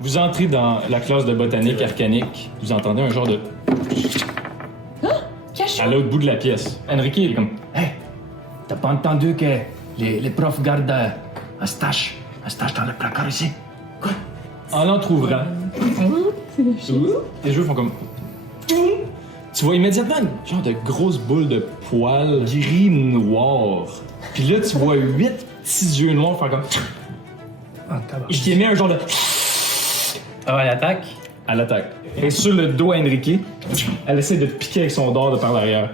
Vous entrez dans la classe de botanique arcanique. Vous entendez un genre de... Cachot! à l'autre bout de la pièce. Enrique, il est comme... Hey, t'as pas entendu que les profs gardent un stash dans le placard ici? En l'entr'ouvrant, les jeux font comme... Tu vois immédiatement une genre de grosse boule de poils gris noir. Puis là, tu vois 8 petits yeux noirs faire comme... Je t'ai mis un genre de... Ah, elle attaque. à l'attaque. Et sur le dos à Enrique, elle essaie de te piquer avec son dard de par l'arrière.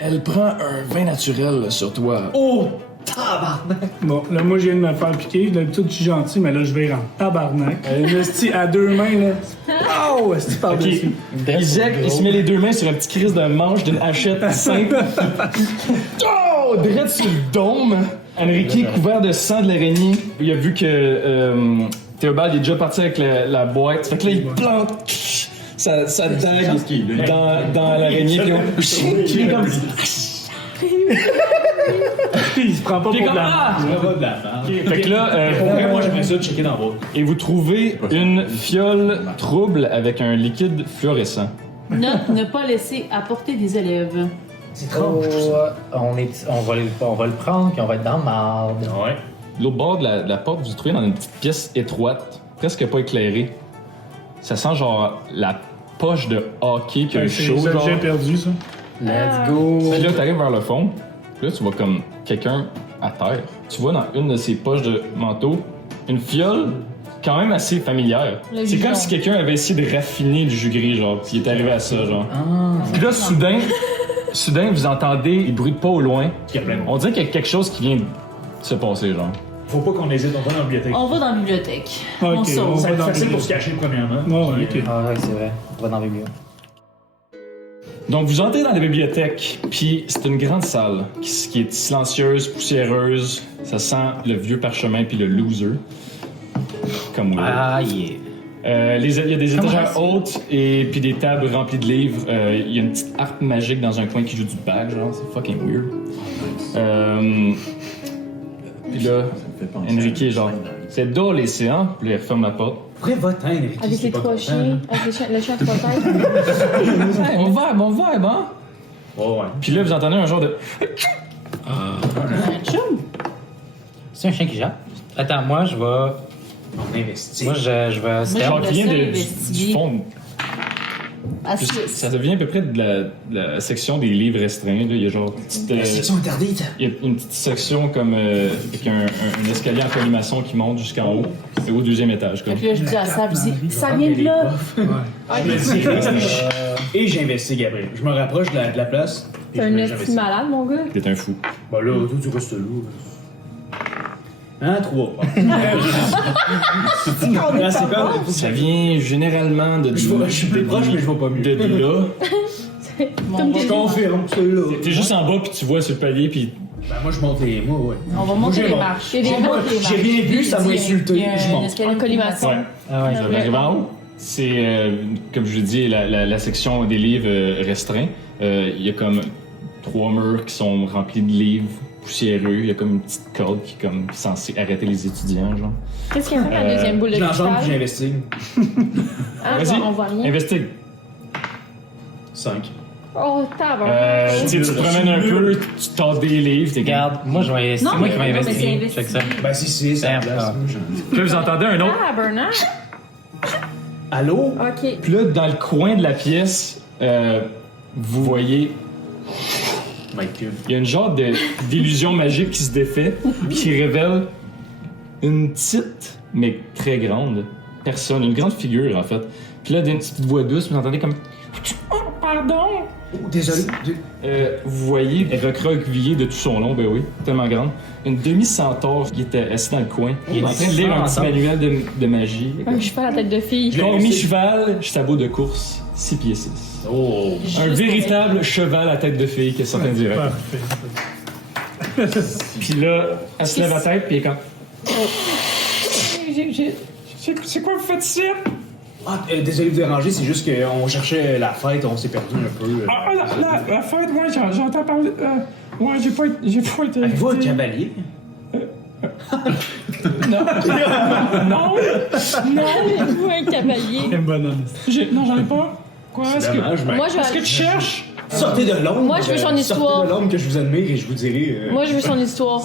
Elle prend un vin naturel sur toi. Oh! Bon, là, moi, je viens de me faire piquer. D'habitude, je suis gentil, mais là, je vais en tabarnak. Esti à 2 mains, là. Oh, esti Ok, par-dessus. Isaac, il se met les 2 mains sur un petit crise de manche d'une hachette simple. Oh! Direct sur le dôme. Enrique, couvert de sang de l'araignée, il a vu que Théobald est déjà parti avec la boîte. Fait que là, il plante sa dague dans l'araignée. Puis il est comme... Il se prend pas Puis pour comme, de la ah! Pas de la merde. Fait que là, Moi, j'aimerais ça checker dans le bas. et vous trouvez une fiole trouble avec un liquide fluorescent. Note, ne pas laisser apporter des élèves. C'est trop. On va le prendre, puis on va être dans marde. Ouais. L'autre bord de la porte, vous vous trouvez dans une petite pièce étroite, presque pas éclairée. Ça sent genre la poche de hockey qui a eu C'est chaud. les Genre. objets perdus, ça. Let's go. Puis là, t'arrives vers le fond. Puis là, tu vois comme quelqu'un à terre. Tu vois dans une de ses poches de manteau une fiole quand même assez familière. Le C'est jus comme jaune. si quelqu'un avait essayé de raffiner le jus gris, genre. Puis il est arrivé à ça, genre. Puis là, soudain, vous entendez des bruits de pas au loin. Il y a plein de monde. On dirait qu'il y a quelque chose qui vient de se passer, genre. Faut pas qu'on hésite, on va dans la bibliothèque. On va dans la bibliothèque. Ok, on sauve. on Ça va être dans facile le- pour se cacher, premièrement. Non, ouais, Puis, ok. Ah ouais, c'est vrai. On va dans la bibliothèque. Donc, vous entrez dans la bibliothèque, puis c'est une grande salle qui est silencieuse, poussiéreuse. Ça sent le vieux parchemin puis le loser. Comme oui. Ah, yeah. Il y a des Comment étagères ça? hautes et puis des tables remplies de livres. Il y a une petite harpe magique dans un coin qui joue du bag, genre, c'est fucking weird. Puis là, Enrique est genre, c'est d'où les séants? Puis là, il referme la porte. Après, va-t'en, Enrique. Avec c'est les pas 3 content. chiens, avec le chien à 3 têtes. Hey, mon vibe, hein? Ouais. Puis là, vous entendez un genre de. Un chum. C'est un chien qui jappe. Attends, moi, je vais. On investit. Moi, je vais. Moi, Genre qui vient ça, du investiguer. fond. À six. Ça devient à peu près de la section des livres restreints. Là. Il y a genre une petite, La section interdite. il y a une petite section comme avec un escalier en collimation qui monte jusqu'en haut. C'est au 2e étage. Comme. Fait que là, je dis à Sam, je dis, ça vient de là. Et j'investigue après. Je me rapproche de la place. et T'es je un j'investigue. esti malade, mon gars. T'es un fou. Bah là, toi, tu restes là. Hein, 3. C'est quoi? Ça vient généralement de. Je suis plus proche, mais je vois pas mieux. De là. Comme Je t'es confirme, celui-là. T'es juste en bas puis tu vois sur le palier puis. Ben, moi, je monte les. Moi, ouais. On va monter les marches. J'ai des On monte marches. les marches. J'ai rien vu, ça m'a insulté. Il y a Je un monte. escalier En collimation. Ouais. Ah ouais, Vous arrivez en haut. C'est, comme je vous dis, la section des livres restreints. Il y a comme 3 murs qui sont remplis de livres poussiéreux. Il y a comme une petite corde qui est comme censée arrêter les étudiants, genre. Qu'est-ce qu'il y a la deuxième boule de Je l'enjambe puis cristal? j'investigue. Ah, Vas-y, on voit rien. investigue. 5. Oh, tabarnak. Tu te promènes un peu, tu tasses des livres, t'es comme... Regarde, moi, je vais. C'est Non, moi mais- qui vais non, mais c'est investiguer. investi. Check ça. Ben, si c'est ça. Ben, place. ah. Puis là, vous entendez un autre. Tabarnak. Allô? Ok. Puis là, dans le coin de la pièce, vous voyez, Mike Cube. il y a une genre d'illusion magique qui se défait, qui révèle une petite, mais très grande personne, une grande figure, en fait. Puis là, d'une petite voix douce, vous entendez comme... Oh, pardon! Oh, désolé. Vous voyez, recroquevillé de tout son long, ben oui, tellement grande, une demi-centaure qui était assis dans le coin. Il est en train de lire un petit manuel de magie. Un cheval à tête de fille. Dormi cheval, sabot de course, 6 pieds 6. Oh. Un véritable cheval à tête de fille qui est sorti direct. Parfait. Puis là, elle se lève la tête, puis elle est comme... C'est quoi vous faites ici? Ah, désolé de vous déranger, c'est juste qu'on cherchait la fête, on s'est perdu un peu. Ah, la fête, moi, j'entends parler... ouais, j'ai pas été... Avez-vous un cavalier? Non. Non. Vous, un cavalier. Un bon Non, j'en ai pas. Quoi? Est-ce que... Dommage, mais... Moi, je Est-ce que veux... tu cherches? Sortez de l'ombre. Moi, je veux son histoire. Sortez de l'ombre que je vous admire et je vous dirai Moi, je veux son histoire.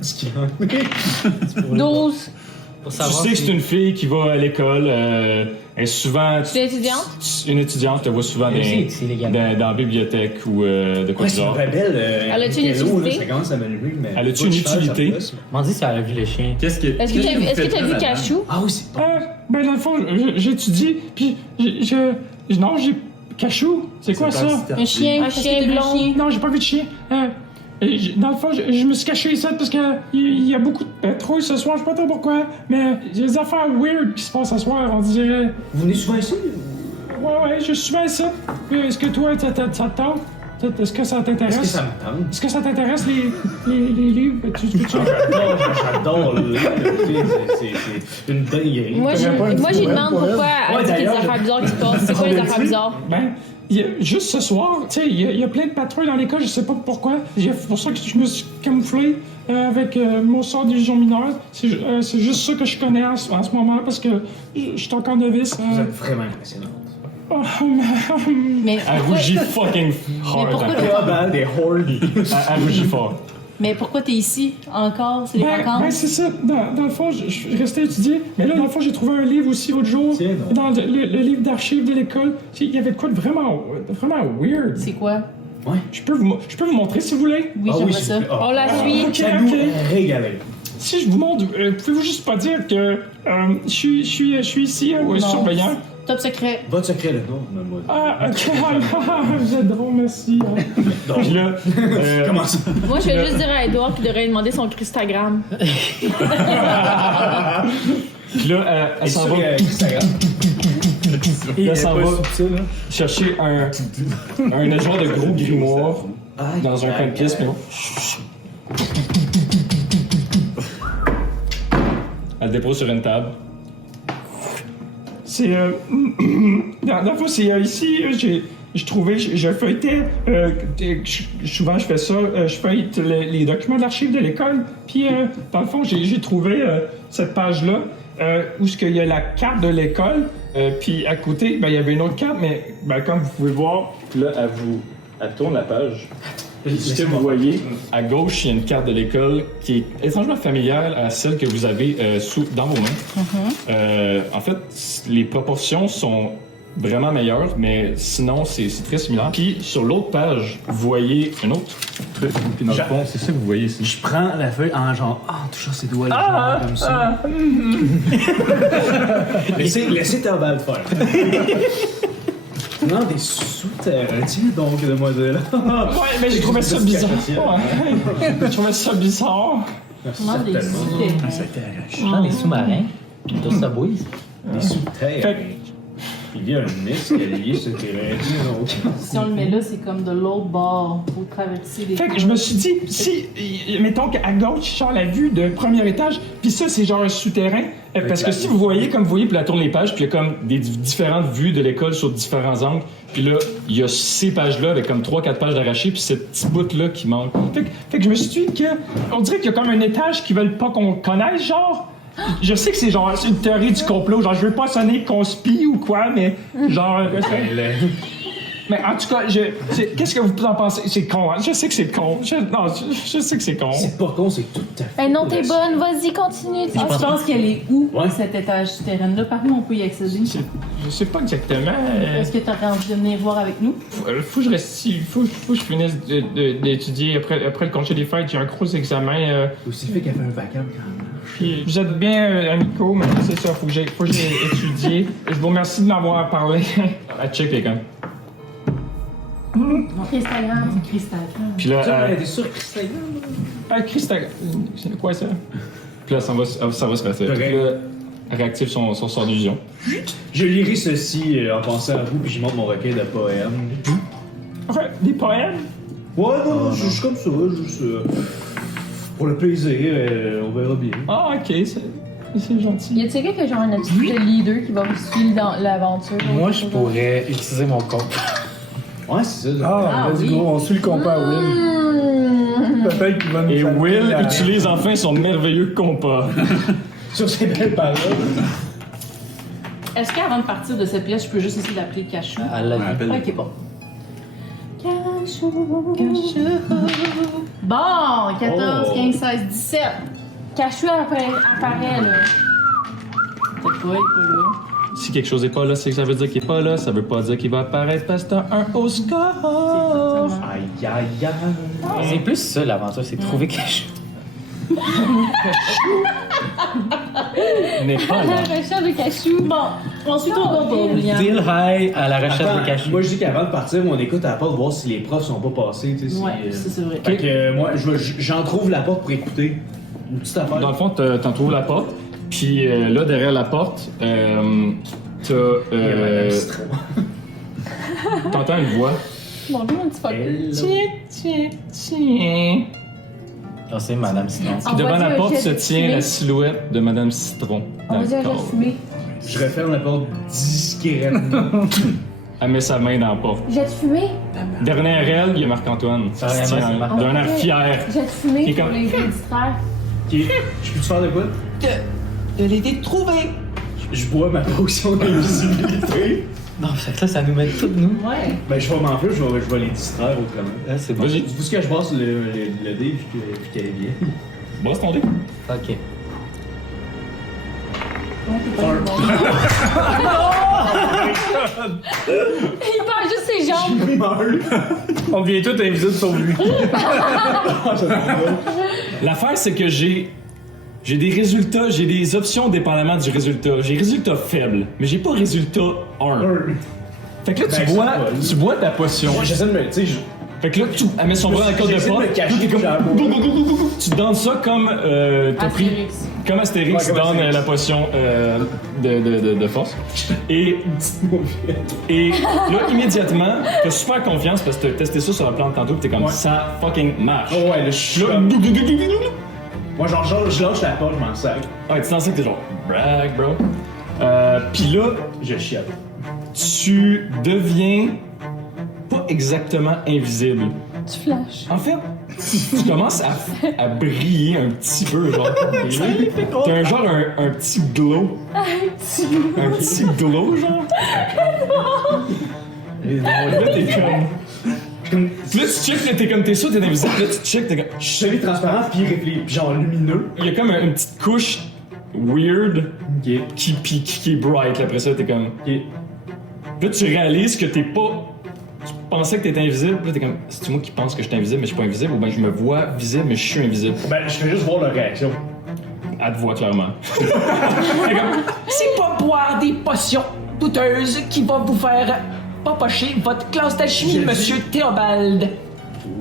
ce qu'il en est. 12. Pour Tu savoir sais que si- c'est une fille qui va à l'école. Elle est souvent... Tu es étudiante? Une étudiante, tu la vois souvent Elle aussi, c'est légal. dans la bibliothèque ou de quoi Ouais, du c'est une genre. rebelle. Elle a-tu une Hello, là, utilité? Ça commence à m'allumer, mais... Elle a-tu une utilité? M'en dis si elle a vu les chiens. Qu'est-ce que Est-ce que t'as vu Cachou? Ah oui, c'est bon. Ben dans le fond, j'étudie, puis non, j'ai... Cachou? C'est quoi ça? Un chien blond. Non, j'ai pas vu de chien. Dans le fond, je me suis caché ici parce qu'il y a beaucoup de pétrouilles ce soir, je sais pas trop pourquoi, mais il y a des affaires weird qui se passent ce soir, on dirait. Vous venez souvent ici? Ouais, je suis souvent ici. Est-ce que toi, ça te tente? Est-ce que ça t'intéresse? Est-ce que ça me tente? Est-ce que ça t'intéresse, les livres? J'adore le c'est une dinguerie. Moi, j'y demande pourquoi elle dit qu'il y a des d'ailleurs, affaires bizarres qui se passent. C'est quoi les affaires bizarres? Ben, juste ce soir, tu sais, il y a plein de patrouilles dans l'école, je sais pas pourquoi. C'est pour ça que je me suis camouflé avec mon sort d'illusion mineure. C'est juste ça que je connais en ce moment parce que je suis encore novice. Vous êtes vraiment impressionnant. Mais Elle rougit fucking hard. pourquoi hein. t'es- Pas mal des horny. Elle rougit fort. Mais pourquoi t'es ici encore? C'est les vacances? Ben, c'est ça. Dans le fond, je restais étudier. Mais là, dans le fond, j'ai trouvé un livre aussi l'autre jour. Tiens donc. Dans le livre d'archives de l'école. Il y avait de quoi de vraiment weird. C'est quoi? Je peux vous montrer si vous voulez. Oui, j'aimerais ça. on la suit. Ok, Ça nous ok. régalait. Si je vous montre, pouvez-vous juste pas dire que je suis ici Non. surveillant? Top secret. Votre secret, là, non? Moi. Ah, ok. Vous êtes drôle, merci. Puis là, Comment ça? Moi, je vais juste dire à Edouard qu'il devrait demander son Christagram. puis là, elle s'en va Instagram. Là, ça va chercher un genre de gros grimoire dans un coin de pièce, mais bon. Elle le dépose sur une table. C'est. Dans le fond, c'est ici, j'ai trouvé, je feuilletais. Souvent, je fais ça, je feuillette les documents de l'archive de l'école. Puis, dans le fond, j'ai trouvé cette page-là où il y a la carte de l'école. Puis, à côté, ben, il y avait une autre carte, mais ben, comme vous pouvez voir, là, elle tourne la page. Ce que vous voyez, à gauche, il y a une carte de l'école qui est étrangement familière à celle que vous avez dans vos mains. En fait, les proportions sont vraiment meilleures, mais sinon, c'est très similaire. Puis, sur l'autre page, vous voyez un autre truc. Puis, dans le fond, c'est ça que vous voyez ici. Je prends la feuille en genre, en touchant ses doigts, genre, comme ça. Laissez Terbal faire. Non, des souterrains, tiens donc, demoiselle. Ouais, mais j'ai trouvé ça bizarre. Ouais. J'ai trouvé ça bizarre. Comment des souterrains? Dans les sous-marins. Tout ça bouille. Des souterrains. Fait- Il y a un escalier souterrain. Si on le met là, c'est comme de l'autre bord. Faut traverser les... Fait que je me suis dit, si, mettons qu'à gauche, genre la vue de premier étage, puis ça, c'est genre un souterrain. Parce que si vous voyez, comme vous voyez, puis la tourne les pages, puis il y a comme des différentes vues de l'école sur différents angles. Puis là, il y a ces pages-là avec comme 3-4 pages d'arrachées, puis ce petit bout-là qui manque. Fait que je me suis dit que, on dirait qu'il y a comme un étage qu'ils veulent pas qu'on connaisse, genre. Je sais que c'est genre c'est une théorie du complot, genre je veux pas sonner conspi ou quoi, mais genre. Mais en tout cas, qu'est-ce que vous en pensez? C'est con, hein? Je sais que c'est con. Je sais que c'est con. C'est pas con, c'est tout à fait. Eh non, t'es bonne, vas-y, continue. Ah, tu penses qu'elle est où, Ouais. cet étage souterrain-là? Par où on peut y accéder? Je sais pas exactement. Est-ce que t'aurais envie de venir voir avec nous? Faut que je reste ici. Faut que je finisse d'étudier. Après le congé des fêtes, j'ai un gros examen. Aussi le fait qu'elle fait un vacarme quand même. Puis vous êtes bien amicaux, mais c'est ça, faut que j'ai étudié. Je vous remercie de m'avoir parlé. À check les gars. Instagram. Cristal. Puis là, T'es sûr que c'est Christa, c'est quoi ça? Puis là, ça va se passer. Puis là, elle réactive son sort d'illusion. Je lirai ceci en pensant à vous, puis je montre mon recueil de poèmes. Ouais, des poèmes? Ouais, non, juste comme ça, juste pour le plaisir, on verra bien. Ah, ok, c'est gentil. Y a-t-il quelqu'un qui a genre un attitude de leader qui va vous suivre dans l'aventure? Moi, je pourrais utiliser mon compte. Ouais, c'est ça. Ah, Ah, let's oui. go, on suit le compas à Will. peut-être qu'il va nous Et faire Will la- utilise enfin son merveilleux compas. Sur ces belles paroles. Est-ce qu'avant de partir de cette pièce, je peux juste essayer d'appeler Cachou? Elle l'a Ouais, dit. appelle. Ok, bon. Cachou, Cachou. Bon, 14, 15, 16, 17. Cachou apparaît là. Peut-être pas, il est pas là. Si quelque chose n'est pas là, c'est que ça veut dire qu'il n'est pas là. Ça veut pas dire qu'il va apparaître parce que t'as un au score. Exactement. Aïe, aïe, aïe. C'est plus ça l'aventure, c'est trouver quelque chose. N'est pas là. La recherche de Cachou. Bon, ensuite on va pas, William. Deal high à la recherche Attends, de cachou. moi je dis qu'avant de partir, on écoute à la porte voir si les profs sont pas passés. Tu sais, Ouais, si, ça c'est vrai. Fait que moi, j'en trouve la porte pour écouter. Une petite affaire. Dans le fond, t'en trouves la porte. Puis là, derrière la porte, t'as. Il y a Madame Citron. T'entends une voix. Bonjour, mon petit fuck. Tiens. Ah, c'est Madame Sinon. Puis On devant va la dire porte un se jet de tient fumée. la silhouette de Madame Citron. On va dire un jet de D'accord. fumée. Je referme la porte discrètement. Elle met sa main dans la porte. Jet de fumée. Derrière elle, il y a Marc-Antoine. Ah, ouais, Tiens, c'est Marc-Antoine. d'un air fier. Jet de fumée Et pour comme- les distraire. Ok, je peux te faire de quoi? De l'aider de trouver. Je bois ma potion d'invisibilité. Non, fait que là, ça nous met toutes nous. Ouais. Ben je vais m'enfuir, je vais les distraire autrement. Là, c'est bon. Vas-y, Vous ce que je passe le dé puis qu'elle est bien. brosse ton dé. Ok. Ouais, t'es pas bon. Il parle juste ses jambes. On devient tout invisible sauf lui. L'affaire, c'est que j'ai des résultats, j'ai des options dépendamment du résultat. J'ai résultat faible, mais j'ai pas résultat 1. Fait que là, Ben, tu bois ta potion. Moi j'essaie de me. Tu sais, Fait que là, elle met son bras dans la corde de J'essaie de porte. me cacher, T'es comme- genre. Tu donnes ça comme t'as pris. Astérix. Comme Astérix Ouais, comme donne Astérix. la potion de force. Et là, immédiatement, t'as super confiance parce que t'as testé ça sur la plante tantôt pis t'es comme Ouais. ça fucking marche. Oh ouais, là je suis Là, comme. Moi genre je lâche la porte, je m'en sac. ouais, tu t'en sais que t'es genre brag, bro. Pis là, Je chiale. tu deviens pas exactement invisible. Tu flashes. En fait, tu commences à briller un petit peu, genre. T'as un genre un petit glow. Un petit glow, genre. Là, t'es comme. Puis là, tu check, là, t'es comme, t'es sûr, t'es invisible. Là, tu check, t'es comme. Je suis semi-transparent puis réfléchi, puis genre lumineux. Il y a comme une petite couche weird qui est bright. Là, après ça, t'es comme. Ok. Là, tu réalises que t'es pas. Tu pensais que t'étais invisible. Là, t'es comme. C'est moi qui pense que je suis invisible, mais je suis pas invisible. Ou bien je me vois visible, mais je suis invisible. Ben je fais juste voir leur réaction. Elle te voit clairement. C'est pas boire des potions douteuses qui va vous faire papocher votre classe d'alchimie, J'ai dit- monsieur Théobald.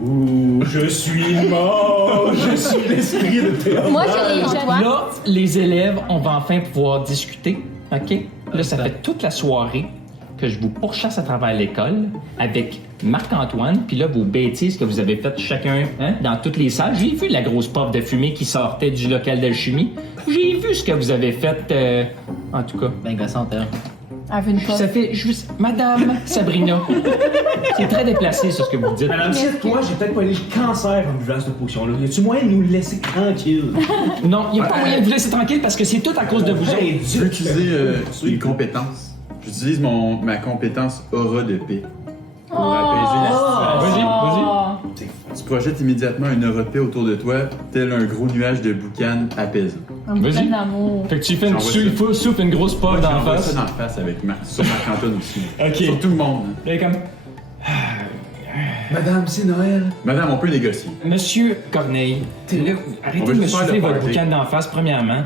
Ouh, je suis mort, je suis l'esprit de Théo. Moi, j'ai Là, les élèves, on va enfin pouvoir discuter, OK? Là, ça fait toute la soirée que je vous pourchasse à travers l'école avec Marc-Antoine, puis là, vos bêtises que vous avez faites chacun hein, dans toutes les salles. J'ai vu la grosse puff de fumée qui sortait du local d'alchimie. J'ai vu ce que vous avez fait, en tout cas. Ben, gossante, hein. Elle fait une pause. Ça fait juste... Madame Sabrina, c'est très déplacé, ça, ce que vous dites. Madame, c'est toi, j'ai peut-être pas eu le cancer en buvant cette potion-là. Y a-tu moyen de nous laisser tranquille? Non, il n'y a pas moyen de vous laisser tranquille parce que c'est tout à cause de vous autres. Je peux utiliser une compétence. J'utilise ma compétence aura de paix pour apaiser la situation. Vas-y, Tu projettes immédiatement une aura de paix autour de toi, tel un gros nuage de boucan apaisant. Un Vas-y. boucan d'amour. Fait que tu fais une J'envoie ça. souffle une grosse puff dans la J'envoie face. ça dans la face avec sur Marc-Antoine aussi. Ok. Sur tout le monde. hein. Là, comme. Madame, c'est Noël. Madame, on peut négocier. Monsieur Corneille, là, arrêtez On de va me juste faire souffler le votre party. boucan d'en face, premièrement.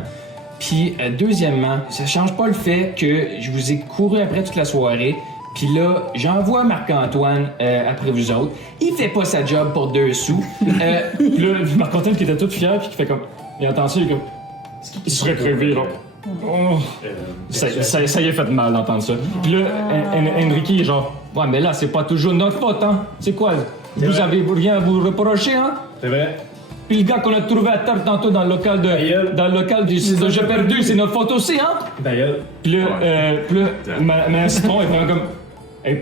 Puis, deuxièmement, ça change pas le fait que je vous ai couru après toute la soirée. Puis là, j'envoie Marc-Antoine après vous autres. Il fait pas sa job pour 2 sous. Puis là, Marc-Antoine qui était tout fier, puis qui fait comme. Il entend ça, il est comme. Il serait crevé, là. Oh. Ça y a fait mal d'entendre ça. Puis là, Enrique est genre. Ouais, mais là, c'est pas toujours notre faute, hein. C'est quoi? Vous vrai. avez rien à vous reprocher, hein? C'est vrai? Puis le gars qu'on a trouvé à terre tantôt dans le local Aïe. dans le local du J'ai perdu, c'est notre faute aussi, hein? D'ailleurs. Puis là, Madame Citron est vraiment comme. Elle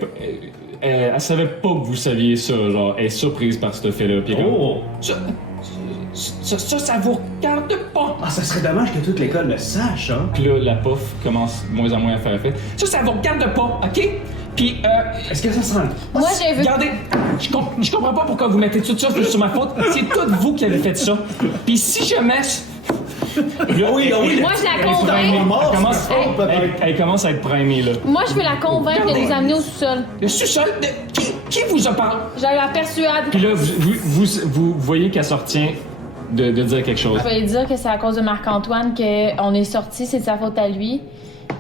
elle savait pas que vous saviez ça, genre, elle est surprise par ce fait-là. Puis elle est comme, Oh! Ça vous regarde pas. Ah, ça serait dommage que toute l'école le sache, hein? Puis là, la puff commence de moins en moins à faire effet. Ça vous regarde pas, OK? Puis, Est-ce que ça sent... Moi, j'ai vu. regardez, je comprends pas pourquoi vous mettez tout ça sur ma faute. C'est tout vous qui avez fait ça. Puis si jamais... Oui, oui! Moi, je la convainc. Elle commence à être primée, là. Moi, je veux la convaincre de nous amener au sous-sol. Le sous-sol, qui vous a parlé? Je la persuade. Puis là, vous voyez qu'elle se retient de dire quelque chose. Je vais lui dire que c'est à cause de Marc-Antoine qu'on est sorti, c'est de sa faute à lui.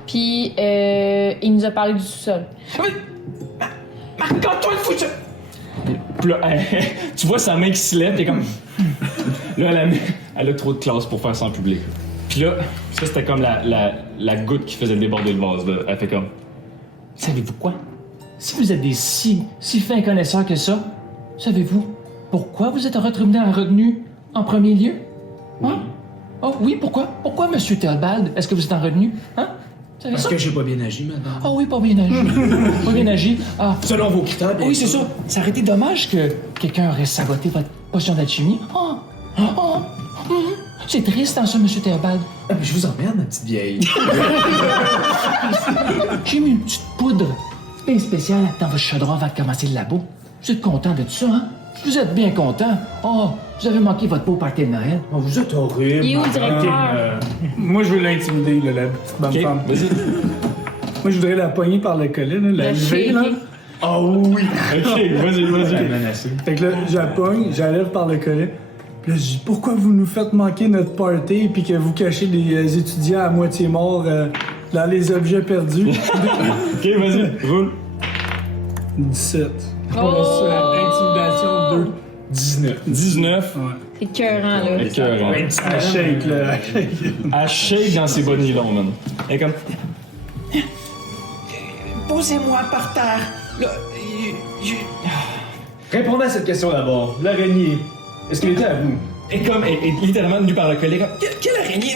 Puis, il nous a parlé du sous-sol. Marc-Antoine, Puis là, tu vois sa main qui se lève, t'es comme... Là, elle a trop de classe pour faire ça en public. Puis là, ça c'était comme la goutte qui faisait déborder le vase, là. Elle fait comme... Savez-vous quoi? Si vous êtes des si fins connaisseurs que ça, savez-vous pourquoi vous êtes revenu en premier lieu? Hein? Oh oui, pourquoi? Pourquoi, Monsieur Théobald? Est-ce que vous êtes en revenu? Hein? Savez Parce ça? que j'ai pas bien agi, madame. Ah oui, pas bien agi. Pas bien agi. Ah, Selon vos critères, bien oui, c'est sûr. ça. Ça aurait été dommage que quelqu'un aurait saboté votre potion d'alchimie. C'est triste, hein, ça, Monsieur Théobald. Ah, mais je vous emmerde, ma petite vieille. J'ai mis une petite poudre bien spéciale dans votre chaudron avant de commencer le labo. Vous êtes content de tout ça, hein? Vous êtes bien content. Oh, vous avez manqué votre beau party de Noël. Oh, vous êtes horrible. Il est où le madame. directeur? Moi, je veux l'intimider, là, la petite bonne Ok, femme. vas-y. Moi, je voudrais la pogner par le collet, là, la Le lever, là. shaker. Oh oui! Ok, vas-y. Fait que là, je la pogne, j'enlève par le collet. Puis là, je dis, pourquoi vous nous faites manquer notre party puis que vous cachez les étudiants à moitié morts dans les objets perdus? Ok, vas-y, roule. 17. Oh! Intimidation 2. 19. 19. Ouais. C'est écœurant, là. Écœurant. Elle shake, là. Elle shake dans ses bas nylons, man. Elle est comme... Posez-moi par terre. Là, Répondez à cette question d'abord. L'araignée, est-ce qu'elle était à vous? Et comme, et littéralement tenue par le collègue, comme, Quelle araignée?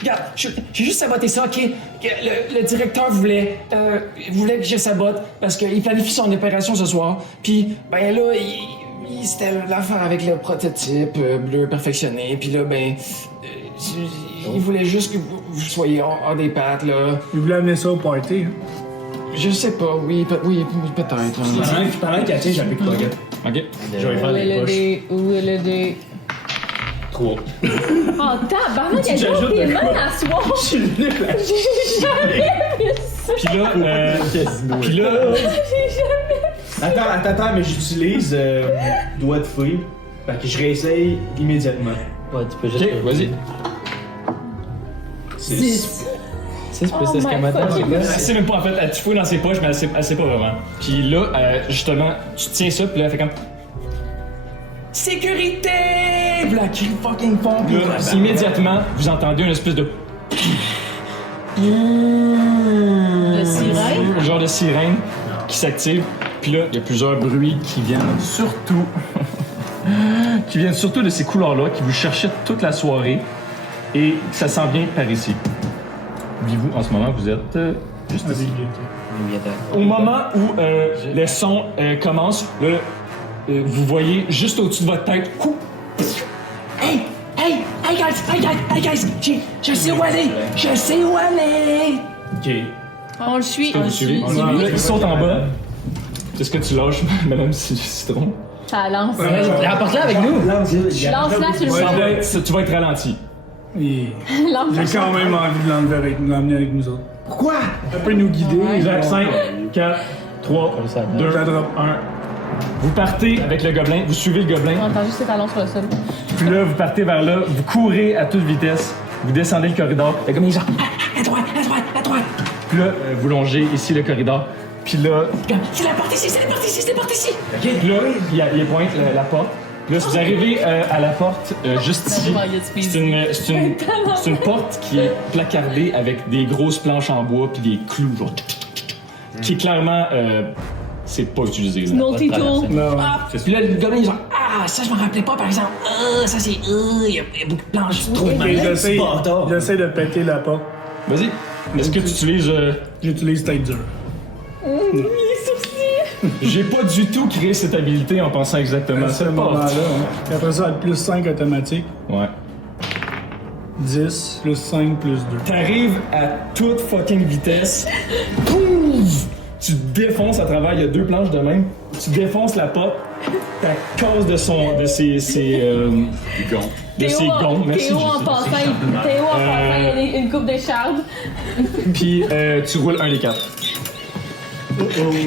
Regarde, j'ai juste saboté ça, OK? Le directeur voulait que je sabote parce qu'il planifie son opération ce soir. Puis, ben là, c'était l'affaire avec le prototype bleu perfectionné. Puis là, ben, il voulait juste que vous soyez hors des pattes, là. Il voulait amener ça au party. Hein. Je sais pas, oui, peut-être. Pendant qu'elle tient, j'applique pas. ok. Je vais faire des poches. Où est le dé? 3. Oh, tabarnak, il y a des mains à soir! J'ai jamais vu ça! Puis là, puis là, Attends, mais j'utilise doigt de fouille. Fait que je réessaye immédiatement. Ouais, tu peux juste. ok, vas-y. 6. 6 plus Oh my escamotage, fucking c'est quoi? Elle sait même pas, en fait, elle fouille dans ses poches, mais elle sait pas vraiment. Puis là, justement, tu tiens ça, puis là, elle fait comme... Sécurité! Puis là, crie fucking fort. Là, immédiatement, vous entendez une espèce de... Le sirène. Un genre de sirène qui s'active. Puis là, il y a plusieurs bruits qui viennent surtout... qui viennent surtout de ces couloirs-là, qui vous cherchaient toute la soirée. Et ça s'en vient par ici. Vous, en ce moment, vous êtes juste ici. Au moment où le son commence, là, vous voyez juste au-dessus de votre tête... Hey, guys! Je sais où aller! OK. On le suit. Est-ce que vous suivez? Là, ils sont en bas. Est-ce que tu lâches, Madame Citron? Ça lance. Rapporte-la avec nous! Lance-la sur le sol. Tu vas être ralenti. Et Lance-la j'ai sur quand même envie de l'emmener avec nous autres. Pourquoi? Elle peut nous guider. Jacques, 5, 4, 3, 2, Ça drop. 1. Vous partez avec le gobelin, vous suivez le On gobelin, entend juste ses talons sur le sol. puis là, vous partez vers là, vous courez à toute vitesse, vous descendez le corridor, et comme ils sont à droite. Puis là, vous longez ici le corridor, puis là, C'est la porte ici! puis là, il pointe la porte. Puis là, si vous arrivez à la porte, juste ici, c'est une porte qui est placardée avec des grosses planches en bois puis des clous, genre, qui est clairement, c'est pas utilisé. là. Multi-tool. Non. Puis là, le gars, ils sont ça, je m'en rappelais pas, par exemple. Ça, c'est. Il y a beaucoup de planches. Trop Ok, j'essaie de péter la porte. Vas-y. Est-ce que tu utilises... J'utilise tête dure. J'ai pas du tout créé cette habilité en pensant exactement à À ce cette moment-là. porte. Hein. Et après ça, plus 5 automatique. Ouais. 10, plus 5, plus 2. T'arrives à toute fucking vitesse. Pouf! Tu défonces à travers, il y a 2 planches de même. Tu défonces la porte. Ta cause de ses Gon. de ses gonds. Merci. Théo en Jessie. passant, il y a une coupe d'écharde. Puis tu roules un des 4.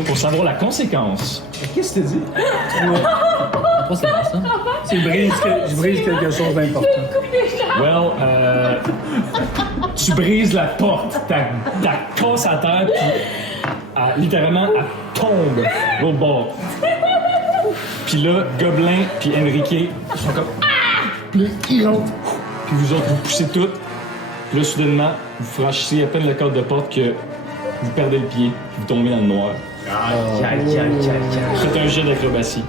Pour savoir la conséquence. Qu'est-ce que t'as dit? Pourquoi c'est pas ça? Je brise quelque chose d'important. Well, tu brises la porte, ta casse à terre, puis littéralement, elle tombe au bord. Puis là, Gobelin puis Enrique, ils sont comme ah! Puis là, ils rentrent. Puis vous autres, vous poussez tout. Puis là, soudainement, vous franchissez à peine le cadre de porte que vous perdez le pied, puis vous tombez dans le noir. Faites un jet d'acrobatie.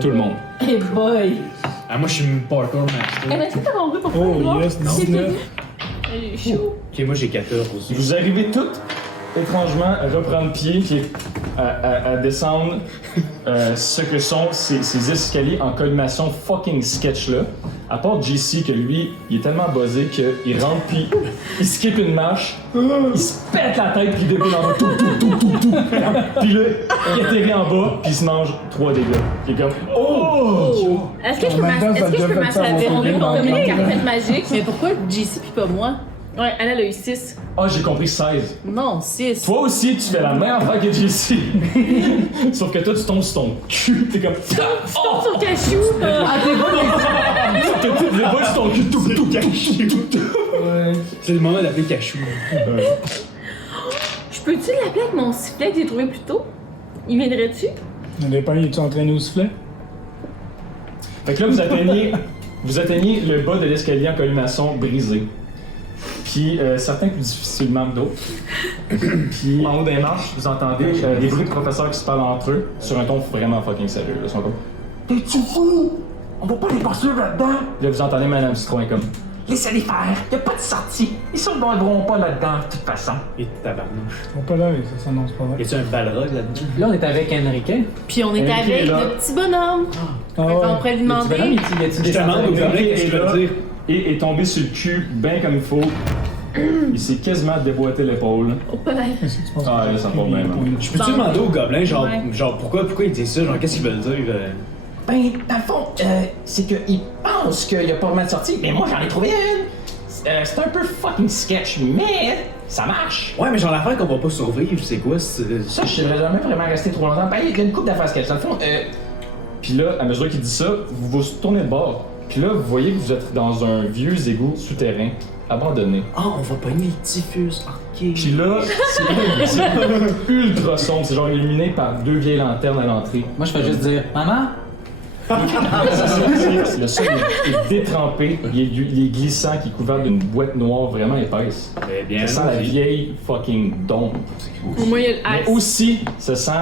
Tout le monde. Hey boy! Ah, moi, je suis parkour master. Est-ce que t'as compris pourquoi? Oh yes, 19. J'ai chaud. Ok, moi, j'ai 14 aussi. Vous arrivez toutes, étrangement, à reprendre pied, puis à descendre ce que sont ces escaliers en collimation fucking sketch là. À part JC, que lui, il est tellement buzzé qu'il rentre, puis il skip une marche, il se pète la tête, puis il déboule en bas, tout. Puis là, il atterrit en bas, puis il se mange 3 dégâts. Il est comme oh! Est-ce que je peux En même temps, ça a déjà fait ça à mon m'assurer côté, dans comme le une monde. carpette magique? Mais pourquoi JC pis pas moi? Ouais, elle a eu 6. Ah, j'ai compris 16. Non, 6. Toi aussi, tu fais la même affaire que JC. Sauf que toi, tu tombes sur ton cul, t'es comme oh! Sur cachou! Sauf que tu débolles sur ton cul, tout. C'est le moment d'appeler Cachou. Je peux-tu l'appeler avec mon sifflet que j'ai trouvé plus tôt? Il viendrait-tu? Ça dépend, es-tu entraîné au soufflet? Fait que là, vous atteignez le bas de l'escalier en collimation brisé. Puis certains plus difficilement que d'autres. Puis en haut des marches, vous entendez des bruits de professeurs qui se parlent entre eux sur un ton vraiment fucking sérieux. Là. Ils sont comme t'es-tu fou? On va pas les poursuivre là-dedans! Là, vous entendez Madame Citroën comme laissez-les faire, y'a pas de sortie. Ils survivront pas là-dedans, de toute façon. Et tabarnouche. Ils sont pas là, ça s'annonce pas Y vrai. a-tu un balrog là-dedans? Là, on est avec Enrique. Puis on était Enrique est avec là. le petit bonhomme. Ah Fait qu'on ouais. pourrait lui Tu demander. Je demande au gobelin qu'est-ce qu'il veut dire. et est tombé sur le cul bien comme il faut. Il s'est quasiment déboîté l'épaule. Oh, pas là. Qu'est-ce que tu penses? Ah, là, ça va bien, man. Je peux-tu demander au gobelin, genre, Ouais. genre pourquoi ils disent ça? Genre, qu'est-ce qu'ils veulent dire? Ben, dans le fond, c'est qu'il pense qu'il n'y a pas vraiment de sortie, mais moi j'en ai trouvé une. C'est un peu fucking sketch, mais ça marche. Ouais, mais genre, l'affaire qu'on va pas survivre, c'est quoi? Ça, je ne devrais jamais vraiment rester trop longtemps. Ben, il y a une couple d'affaires sketch. Dans le fond, Puis là, à mesure qu'il dit ça, vous vous tournez de bord. Puis là, vous voyez que vous êtes dans un vieux égout souterrain, abandonné. Ah, on va pogner le typhus. Ok. Puis là, c'est ultra sombre. C'est genre illuminé par 2 vieilles lanternes à l'entrée. Moi, je fais juste dire Maman? Le sol est détrempé, il est glissant, qui est couvert d'une boîte noire vraiment épaisse. Eh bien, Ça sent la vieille fucking dompe. Au moins, il y a le Mais axe. aussi, ça sent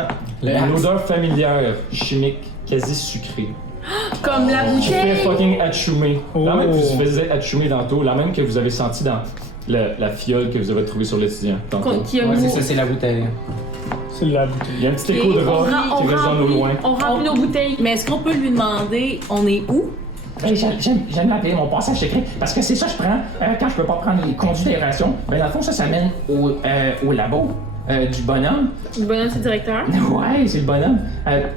une axe. odeur familière, chimique, quasi sucrée. Comme la Qui fait bouteille. fucking atchoumer. La même que Oh. vous faisiez atchoumer tantôt, la même que vous avez senti dans la fiole que vous avez trouvée sur l'étudiant tantôt. Qui a Ouais, c'est mou- ça, c'est la bouteille. C'est la bouteille. Il y a un petit écho de rat qui résonne au loin. On remplit nos bouteilles. Mais est-ce qu'on peut lui demander on est où? Hey, j'aime l'appeler mon passage secret parce que c'est ça que je prends quand je peux pas prendre les conduits d'aération. Ben, dans le fond, ça mène au labo du bonhomme. Le bonhomme, c'est le directeur. Ouais, c'est le bonhomme.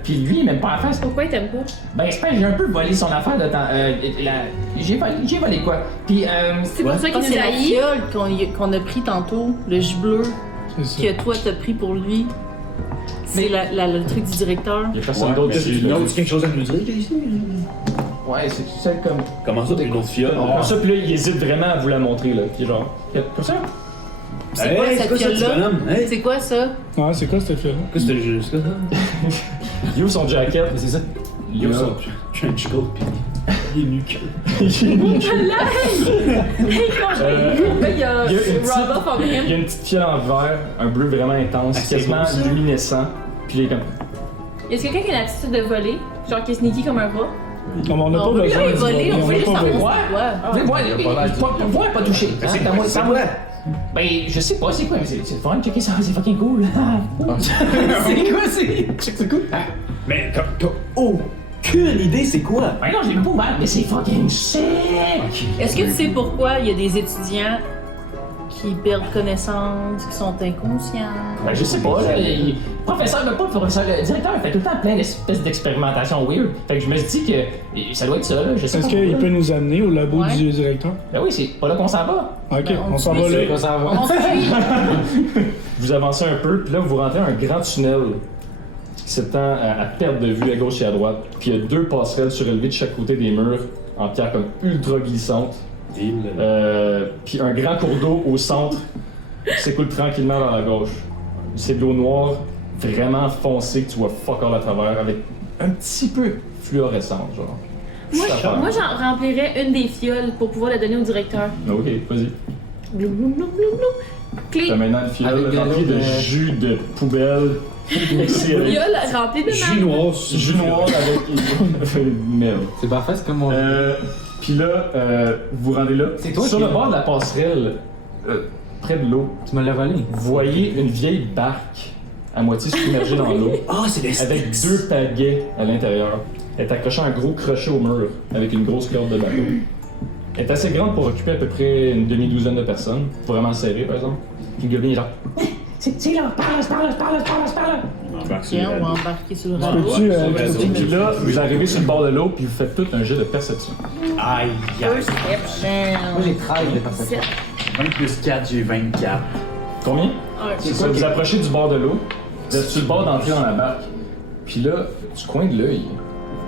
Puis lui, il m'aime pas la face. Pourquoi il t'aime pas? Ben, je pense que j'ai un peu volé son affaire de temps. J'ai volé quoi? Puis, C'est pour ça Ah, qu'il c'est nous la haït. fiole qu'on a pris tantôt, le jus bleu C'est ça. que toi t'as pris pour lui. C'est le truc du directeur. Il y a personne Ouais, d'autre mais dessus. Tu là. as quelque chose à nous dire ici? ouais, c'est celle comme. Comment ça, une autre fiole? Comme ça, puis là, il hésite vraiment à vous la montrer, là. Puis genre, comme ça. C'est quoi cette ça, petit fiole-là? bonhomme? Hey, C'est quoi ça? Ouais, c'est quoi cette fiole-là? qu'est-ce que c'était juste ça? Il ouvre son jacket. C'est ça. Yo, ça. Trench coat, pis il est nu. Hey, quand je il y a il y a une Rob Off en Il y a rien. une petite fiole en verre, un bleu vraiment intense, Ah, c'est quasiment beau, ça. luminescent. Puis il est comme. Est-ce quelqu'un qui a l'attitude de voler? Genre qui est sneaky comme un rat? Comme on n'a pas On veut besoin lui de voler, on veut juste pas besoin. savoir c'est quoi. Pour moi, pas touché. C'est quoi? Ben, je sais pas c'est quoi, mais c'est le fun, checker ça, c'est fucking cool. C'est quoi, c'est cool? Mais t'as aucune idée c'est quoi? Ben non, je l'ai même pas ouvert, mais c'est fucking sick! Est-ce que tu sais pourquoi il y a des étudiants qui perdent connaissance, qui sont inconscients? Ben, je sais pas, là, professeur, mais pas le professeur, le directeur fait tout le temps plein d'espèces d'expérimentations weird. Fait que je me suis dit que ça doit être ça, là, je sais pas. Est-ce qu'il peut nous amener au labo Ouais. du directeur? Ben oui, c'est pas là qu'on s'en va. Ok, Ben, on on s'en suit, va là. c'est- On s'en va. On suit! Vous avancez un peu, puis là, vous rentrez un grand tunnel qui s'étend à perte de vue à gauche et à droite. Puis il y a 2 passerelles surélevées de chaque côté des murs, en pierre comme ultra glissante. Puis un grand cours d'eau au centre qui s'écoule tranquillement vers la gauche. C'est de l'eau noire, vraiment foncée, que tu vois fuck all à travers, avec un petit peu fluorescente, genre. Petite affaire. Moi, j'en remplirais une des fioles pour pouvoir la donner au directeur. Ok, vas-y. Glou, glou, glou, glou, glou. Clé. T'as maintenant une fiole Avec de remplie l'eau de de- jus de poubelle. Excellent. Fiole remplie de Jus marde. noir. Jus noir avec merde. C'est parfait, c'est comme mon. Puis là, vous rendez là. C'est toi Sur qui- le bord de la passerelle, près de l'eau, Tu me l'as volé. vous voyez une vieille barque à moitié submergée dans l'eau, Ah, c'est des avec 2 pagaies à l'intérieur. Elle est accrochée à un gros crochet au mur, avec une grosse corde de bateau. Elle est assez grande pour occuper à peu près une demi-douzaine de personnes. Vraiment serrée, par exemple. Puis le gobelin est genre... C'est là, par là. Tiens, on va embarquer sur le radeau. Peux-tu, Puis là, vous arrivez sur le bord de l'eau, puis vous faites tout un jet de perception. Aïe, First step Moi, j'ai 13 de perception. Sept. 20 plus 4, j'ai 24. Combien? Un. C'est ça, vous approchez du bord de l'eau, vous êtes sur le bord d'entrer dans la barque, puis là, du coin de l'œil,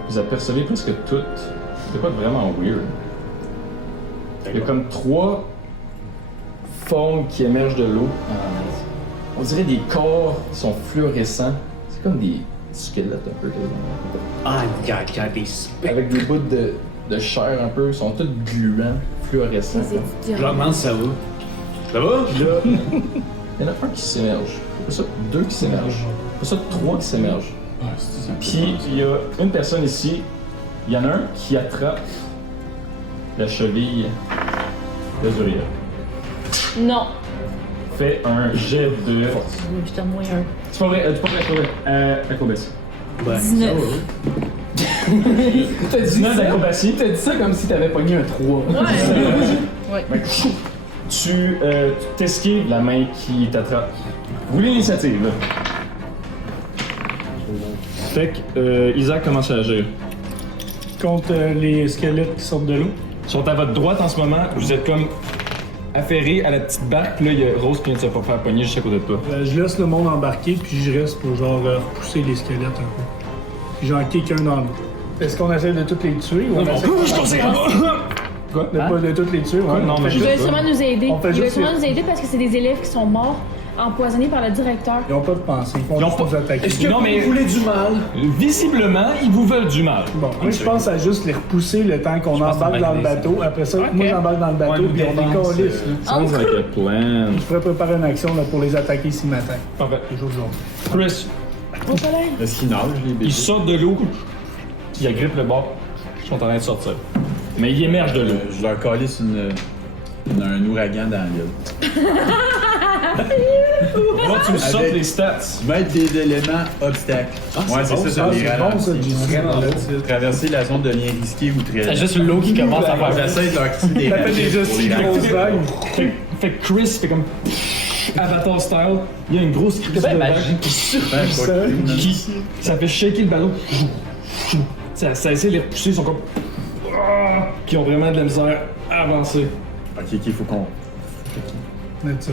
vous apercevez presque tout. C'est pas vraiment weird. Il y a comme 3 formes qui émergent de l'eau. On dirait des corps qui sont fluorescents. C'est comme des squelettes un peu. aïe, aïe, des specs. Avec des bouts de chair un peu, ils sont tous gluants, fluorescents. Les Je étudiants. leur demande si ça va. Ça va? Puis là, il y en a un qui s'émerge. Après ça, 2 qui s'émergent. Après ça, 3 qui s'émergent. Puis il y a une personne ici, il y en a un qui attrape la cheville de Zuria. Non. Fait un jet de force. Je t'en moins un. C'est pas vrai, c'est pas vrai. Acrobatie. 19. T'as dit 19 ça? d'acrobatie. T'as dit ça comme si t'avais pogné un 3. Ouais. Ben, tu t'esquives la main qui t'attrape. Vous l'initiative. Fait que Isaac commence à agir. contre les squelettes qui sortent de l'eau? Ils sont à votre droite en ce moment. Vous êtes comme affairés à la petite barque. Puis là, il y a Rose qui vient de se faire pogner juste à côté de toi. Je laisse le monde embarquer, puis je reste pour genre repousser les squelettes un peu. Puis j'en kick un dans l'eau. Est-ce qu'on essaie de toutes les tuer ou on essaie Quoi? de toutes les tuer? Ouais. Non, mais Ils juste veulent ça. sûrement nous aider. On fait Ils veulent juste sûrement les- nous aider parce que c'est des élèves qui sont morts, empoisonnés par le directeur. Ils ont pas de pensée, ils font Ils ont juste pas- nous attaquer. Est-ce que Non, mais- vous voulez du mal? Visiblement, ils vous veulent du mal. Bon, moi je pense à juste les repousser le temps qu'on embarque dans le bateau. Après ça, moi j'embarque dans le bateau, puis on décalisse. Sounds like a plan. Je pourrais préparer une action là, pour les attaquer s'ils m'attaquent. Parfait. Toujours genre. Chris, Est-ce qu'ils nagent, les bébés? ils sortent de l'eau, ils agrippent le bord, ils sont en train de sortir. Mais ils émergent de l'eau. Je leur calisse un ouragan dans la gueule. Moi, tu me sortes Avec- les stats. Mettre des éléments obstacles. Ouais, c'est ça, ça les c'est bon ralentit. ça, j'ai vraiment Traverser la zone de lien risqué ou très. C'est juste l'eau qui commence à faire. J'essaie de leur quitter des Ça fait des rapides pour aussi les grosses ralentir. vagues. Fait que Chris fait comme Avatar style. Il y a une grosse crise de Ben, vague magique. Ouais, je crois que- qui ça fait shaker le ballon. Ça essaie de les repousser, ils sont comme qui ont vraiment de la misère à avancer. Ok, il faut qu'on. Mettre ça.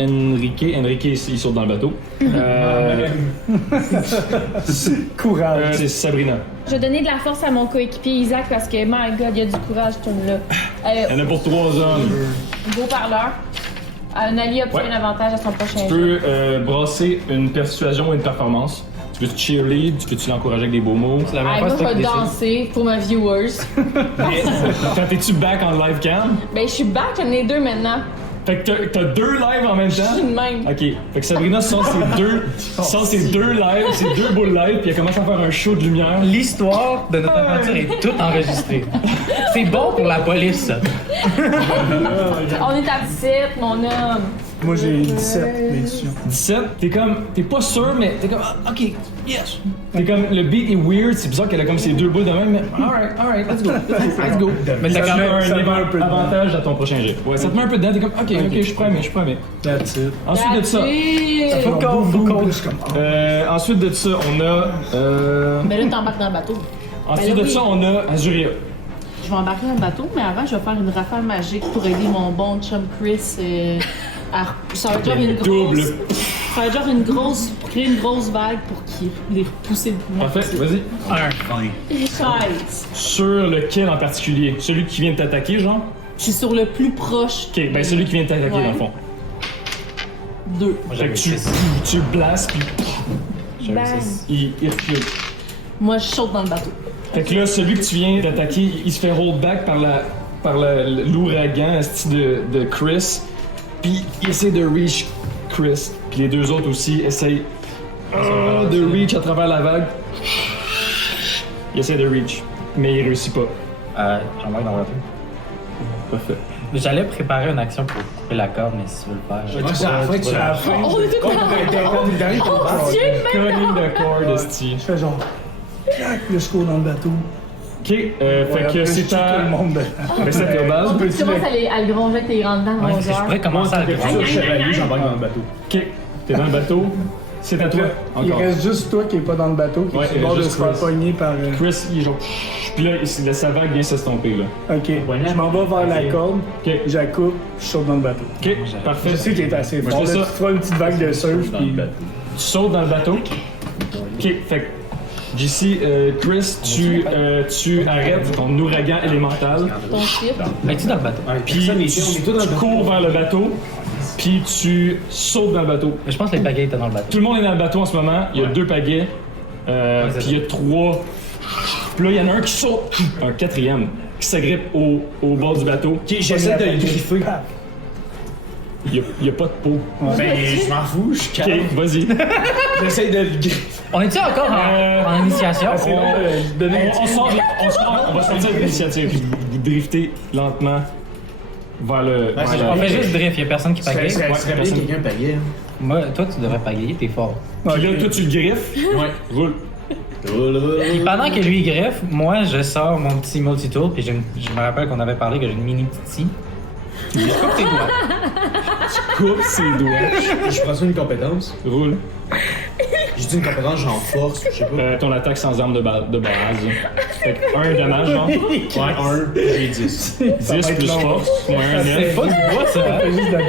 Enrique, il saute dans le bateau. Courage. C'est Sabrina. Je vais donner de la force à mon coéquipier Isaac parce que, my god, il y a du courage, tout là. Il y en a pour 3 hommes. Beau parleur. Un allié obtient Ouais. un avantage à son prochain Tu jeu. peux brasser une persuasion ou une performance. Tu veux cheerlead, tu veux-tu l'encourager avec des beaux mots. La Ah, même moi, fois, je c'est vais toi qui danser pour mes viewers. Quand t'es-tu back en live cam? Ben, je suis back, j'en ai 2 maintenant. Fait que t'as 2 lives en même temps. Je suis de même. Ok. Fait que Sabrina sort ses deux lives, ses 2 boules live, puis elle commence à faire un show de lumière. L'histoire de notre aventure est toute enregistrée. C'est bon pour la police, ça. On est à 17, mon homme. Moi, j'ai 17, bien sûr. 17, t'es pas sûr, mais t'es comme, ah, ok, yes. T'es comme, le beat est weird, c'est bizarre qu'elle a comme ses 2 boules de même, mais alright, let's go. Mais Ça t'as te quand met même un un peu dedans. avantage à ton prochain jet. Ouais, ça te met un peu dedans, t'es comme, ok, je suis prêt, mais. That's it. Ensuite de ça, Faut qu'on ensuite de ça, on a, Mais là, t'embarques dans le bateau. ensuite de ça, on a Azuria. Je vais embarquer dans le bateau, mais avant, je vais faire une rafale magique pour aider mon bon chum Chris ça va être genre une Double. grosse... Ça va être genre pour créer une grosse vague pour qu'il les repousser de moi. Parfait, vas-y. 16. Sur lequel en particulier? Celui qui vient de t'attaquer, genre? Je suis sur le plus proche. Ok, ben celui qui vient de t'attaquer, Ouais. dans le fond. 2. Fait que tu blastes, puis il recule. Moi, je saute dans le bateau. Fait que là, celui que tu viens d'attaquer, il se fait hold back par l'ouragan de Chris, puis il essaie de reach Chris, puis les 2 autres aussi essayent de reach à travers la vague. Il essaie de reach, mais il réussit pas. J'embarque dans la voiture. Parfait. J'allais préparer une action pour couper la corde, mais si tu veux le faire. C'est à la fin que tu as On est tous Oh, Dieu, même! Cogning de corde, esti. Je fais genre. Clac, le score dans le bateau. Ok, fait que c'est tout le ta monde. recette de base. Tu commences à le gronger avec tes rentres dans Ouais, 11 je heures. pourrais commencer à le Sur le chevalier, j'embarque dans le bateau. Ok, t'es dans le bateau. C'est à toi, Il encore. reste juste toi qui est pas dans le bateau, qui Ouais, est sur le bord de juste se faire Chris. pogner par. Chris, il est genre. Puis là, sa vague vient s'estomper, là. Ok, je m'en vais vers la corde, Ok, je la coupe, je saute dans le bateau. ok, parfait. Je sais qu'il est assez Moi, fort. je Là, fais tu ça. feras une petite vague de surf, puis. Tu sautes dans le bateau. Ok, fait que. JC, Chris, tu arrêtes ton ouragan élémental, Ton chiffre. Es-tu dans le bateau? puis on est tous dans le tu bateau. cours vers le bateau, puis tu sautes dans le bateau. Mais je pense que les pagaies étaient dans le bateau. Tout le monde est dans le bateau en ce moment. Il y a 2 pagaies, c'est puis il y a 3. Puis là, il y en a un qui saute, un 4e, qui s'agrippe au bord du bateau. Ok, j'essaie de le griffer. Il y a pas de peau. Ben, je m'en fous, je Ok, calme. vas-y. J'essaie de le griffer. On est-tu encore en initiation? On va sortir de l'initiative. Puis vous driftez lentement vers le. vers On la- fait juste drift, y'a personne qui pagaie. Ça serait bien personne. quelqu'un payait. Moi, toi, tu devrais pagayer, t'es fort. Puis là, toi, tu le griffes. Ouais. Roule. Puis pendant que lui il greffe, moi je sors mon petit multi-tool, puis je me rappelle qu'on avait parlé que j'ai une mini titi. Je coupe tes doigts. Coupe ses doigts. Je prends ça une compétence. Roule. J'ai dit une compétence, genre force, je sais pas. Ton attaque sans arme de base. Fait que 1 dommage, genre. Ouais, 1, j'ai 10. 10 plus force. Ouais, un C'est 9. pas du bois ça. hein?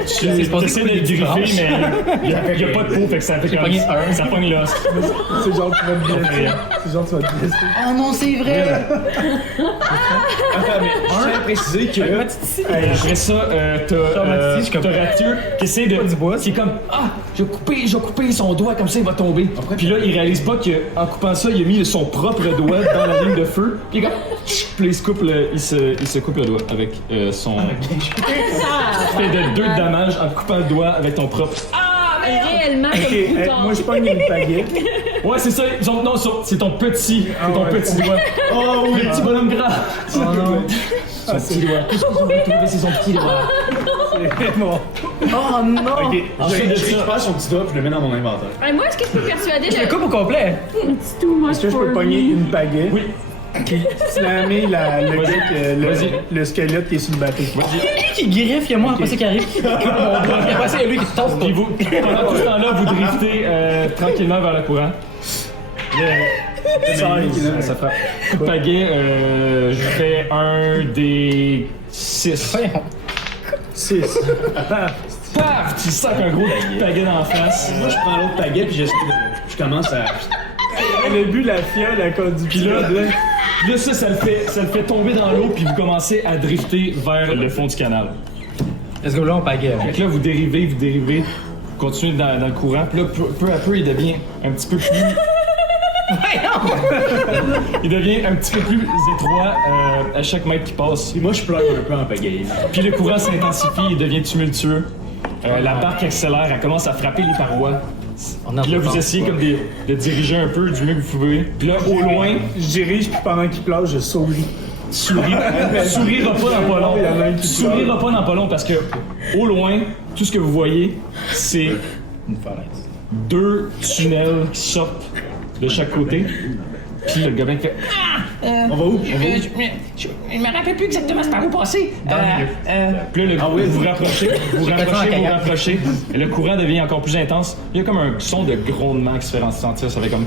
C'est supposé T'essaies couper de le des griffer, planches. mais il y a pas de peau, fait que ça fait comme pogné un. ça pogne l'os. C'est genre tu vas te blesser. C'est genre tu vas te blesser. Oh non, c'est vrai! Attends, mais je tiens à préciser que. Après ça, t'as Rathieu qui essaie de. du bois, qui est comme ah, je vais couper son doigt comme ça il va tomber. Puis là, il réalise pas qu'en coupant ça, il a mis son propre doigt dans la ligne de feu. Puis il est comme puis il se coupe le doigt avec son. Fait de 2 de dommages en coupant le doigt avec ton propre. Réellement, Ok, moi je pogne une baguette. Ouais, c'est ça. Non, c'est ton petit, doigt. Oh oui, le petit bonhomme gras. Oh non. Son petit doigt. Tout ce qu'on va trouver, c'est son petit doigt. C'est bon. Oh non! Ok, Ensuite de je ça- prends son petit doigt, puis je le mets dans mon inventaire. Moi, est-ce que je peux persuader Je le le. coupe au complet! Est-ce que je peux pogner une baguette? Oui. Puis slammer le gars, Vas-y. le squelette qui est sur le bateau. Qui griffe, y'a moi après ça qui arrive. Puis après ça, y'a lui qui te tombe. Puis vous, pendant tout ce temps-là, vous driftez tranquillement vers le courant. Ça frappe. Pagaie, je fais un des 6. 6. Paf! Tu sacs un gros pagaie dans la face. Moi, je prends l'autre pagaie, puis j'essaie de. Je commence à. On a bu la fiole à cause du Puis là, ça le fait tomber dans l'eau, puis vous commencez à drifter vers le fond du canal. Let's go là, on pagaie. Fait que là, vous dérivez, vous continuez dans le courant, puis là, peu à peu, il devient un petit peu plus Il devient un petit peu plus étroit à chaque mètre qui passe. Et moi, je pleure un peu en pagaille. Puis le courant s'intensifie, il devient tumultueux. La barque accélère, elle commence à frapper les parois. Puis là, vous essayez comme de diriger un peu du mieux que vous pouvez. Puis là, au loin, Je dirige, puis pendant qu'il plage, je souris. sourira pas dans pas long. Il y en a un qui Sourira pas dans pas long parce que, au loin, tout ce que vous voyez, c'est Une falaise. 2 tunnels qui sortent de chaque côté. Puis le gobelin fait On va où? Je me rappelle plus exactement c'est par où passer. Puis là, vous rapprochez, et le courant devient encore plus intense. Il y a comme un son de grondement qui se fait sentir, ça fait comme...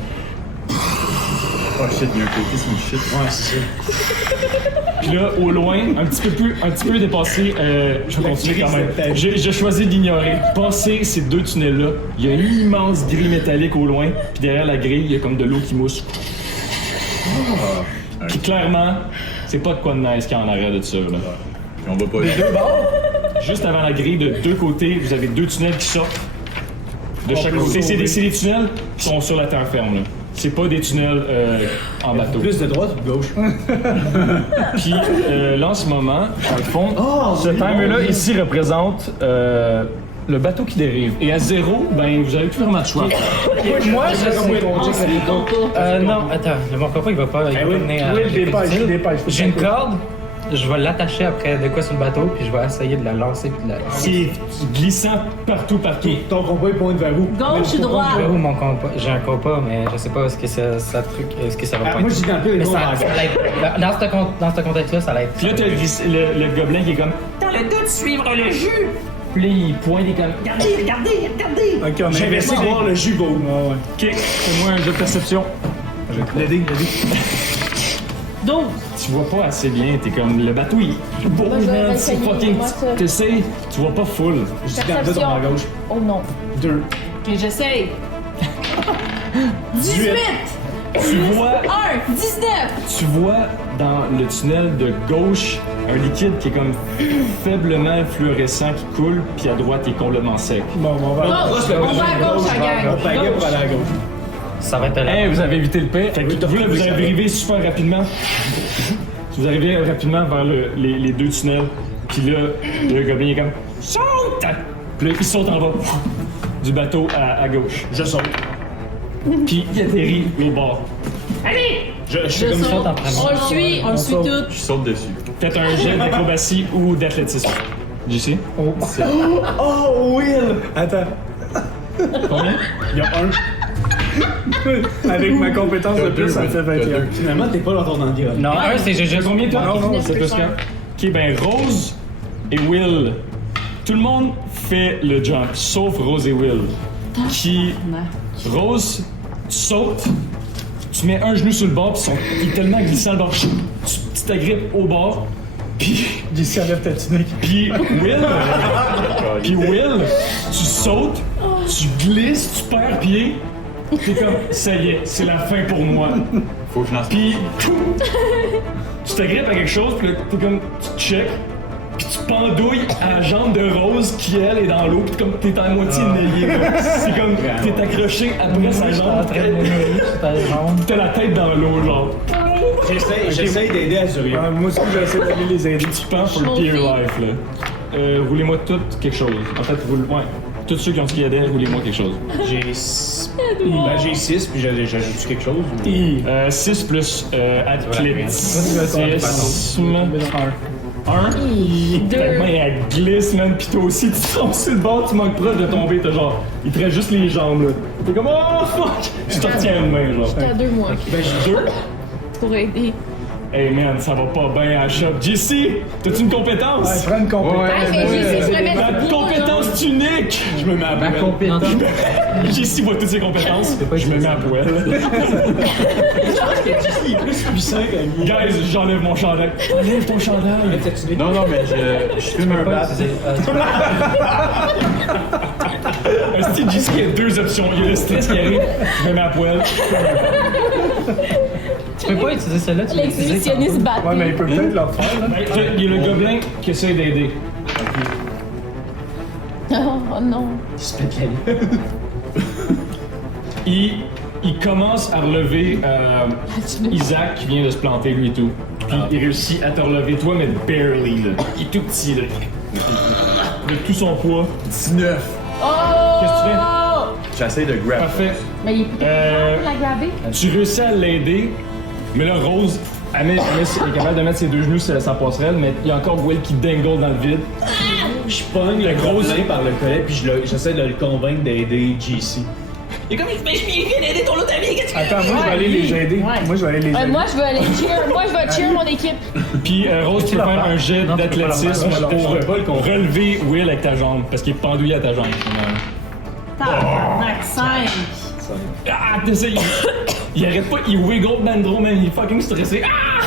Oh shit, il y a un côté sur le shit. Ouais, c'est ça. Puis là, au loin, un petit peu dépassé, je vais continuer quand même. J'ai choisi d'ignorer. Passé ces 2 tunnels-là, il y a une immense grille métallique au loin, puis derrière la grille, il y a comme de l'eau qui mousse. Puis clairement, c'est pas de quoi de nice qu'il y a en arrière de ça, là. Puis on va pas. Juste avant la grille, de 2 côtés, vous avez 2 tunnels qui sortent de chaque côté. C'est des tunnels qui sont sur la terre ferme, là. C'est pas des tunnels en bateau. Plus de droite ou de gauche? Puis là, en ce moment, dans le fond, ce timer-là ici représente le bateau qui dérive. Et à 0, ben, vous avez plus vraiment de choix. Moi, je sais. Non, attends, mon copain, il va pas venir à. Oui, dépêche. J'ai une corde, je vais l'attacher après de quoi sur le bateau, puis je vais essayer de la lancer puis de la. C'est glissant partout. Ton compas, il pointe vers où? Gauche ou droite? Où mon compas? J'ai un compas, mais je sais pas est-ce que ça truc, est-ce que ça va Ah, pas moi, être. je dis dans le pire, Mais les ça, noms ça va être- dans ce contexte-là, ça va être. Puis là, t'as le gobelin qui est comme... Dans le doute, suivre le jus. Puis là, il pointe et comme. Regardez. Ok, on J'avais essayé de voir le jus beau. OK, fais-moi un jeu de perception. Le dé. 12. Tu vois pas assez bien, t'es comme... Le bateau, il beau, Moi, je vais man, c'est essayer, fucking... moi, ça. T'essayes, tu vois pas full. Je dis dans le dos, à gauche. Oh non. 2. Ok, j'essaye. 18. Tu vois... 1. 19. Tu vois dans le tunnel de gauche un liquide qui est comme faiblement fluorescent qui coule, puis à droite il est complètement sec. Bon, on va. Gauche. On va à gauche, la gang. On pagaille pour aller à gauche. Ça va être là. Hey, vous avez évité le pire. Fait que vous, là, vous arrivez super rapidement. Vous arrivez rapidement vers les 2 tunnels. Puis là, le gobelin est comme saute! Puis là, il saute en bas du bateau à gauche. Je saute. Puis il atterrit au bord. Je Je suis comme ça. saute. On le suit tout. Je saute dessus. Faites un jet d'acrobatie ou d'athlétisme. JC? Oh, Will! Attends. Combien? Il y a un. Avec ma compétence de plus, ça me fait 21. Finalement, t'es pas dans ton environnement. Non, un, c'est juste. Combien toi? Non, c'est plus qu'un. Ok, ben Rose et Will. Tout le monde fait le jump, sauf Rose et Will. Qui. Rose, tu sautes, tu mets un genou sur le bord, puis il est tellement glissant le bord. Tu t'agrippes au bord, puis. D'ici enlève ta tunique. Puis Will, tu sautes, tu glisses, tu perds pied. T'es comme, ça y est, c'est la fin pour moi. Faut que je lance. Puis, tu t'agrippes à quelque chose, puis là, t'es comme, tu check, puis tu pendouilles à la jambe de Rose qui, elle, est dans l'eau, puis comme t'es à moitié nayé. C'est comme, t'es accroché après sa jambe, t'as la tête dans l'eau, genre. J'essaye d'aider à survivre. Moi aussi, j'essaie d'aller les aider. Tu penses pour le dear life, là. Roulez-moi tout quelque chose. En fait, ouais. Tous ceux qui ont ce qu'il y a derrière, roulez-moi quelque chose. J'ai 6, puis j'ajoute quelque chose. 6 plus athlétisme. 1. Ta main, elle glisse, man, pis toi aussi, tu tombes sur le bord, tu manques proche de tomber, t'as genre, il te reste juste les jambes, là. T'es comme, oh fuck! Tu te retiens une main, genre. J'étais à 2 mois Ben, j'ai 2. pour aider. Hey man, ça va pas bien à la shop. JC, t'as-tu une compétence? Ouais, prends une compétence. Ta compétence unique! Je me mets à poubelle. JC voit toutes ses compétences. Je me mets à poêle. Il est plus puissant qu'un Guys, j'enlève mon chandail. Enlève ton chandail. Non, non, mais je fume un bat. Est-ce que JC a 2 options? Il y a le stress qui arrive, je me mets à poêle. Tu peux pas utiliser celle-là, tu peux utiliser. L'exhibitionniste battu. Ouais, mais il peut peut-être le refaire, là. Il y a le gobelin qui essaie d'aider. Oh non. Il il commence à relever Isaac qui vient de se planter lui et tout. Puis il réussit à te relever toi, mais barely là. Il est tout petit là. De tout son poids. 19. Oh! Qu'est-ce que tu fais? J'essaie de grab. Parfait. Mais il est plus capable de la grabber. Tu réussis à l'aider, mais là, Rose, elle est capable de mettre ses deux genoux sur sa passerelle, mais il y a encore Will qui dingle dans le vide. Je pogne le gros par le collet, puis j'essaie de le convaincre d'aider JC. Il est comme, mais je viens d'aider ton autre ami, qu'est-ce que tu Attends, moi, je vais aller les aider. Ouais. Moi, je vais aller les aider. Moi, je veux aller cheer. Moi, je vais cheer mon équipe. Puis Rose, tu peux faire un jet Non, tu peux pas d'athlétisme leur pour je peux pas le convaincre. relever Will avec ta jambe, parce qu'il est pendouillé à ta jambe. Tabarnak, 5. Ah, t'essayes! Il arrête pas, il wiggle Nandro, man, il est fucking stressé. Ah!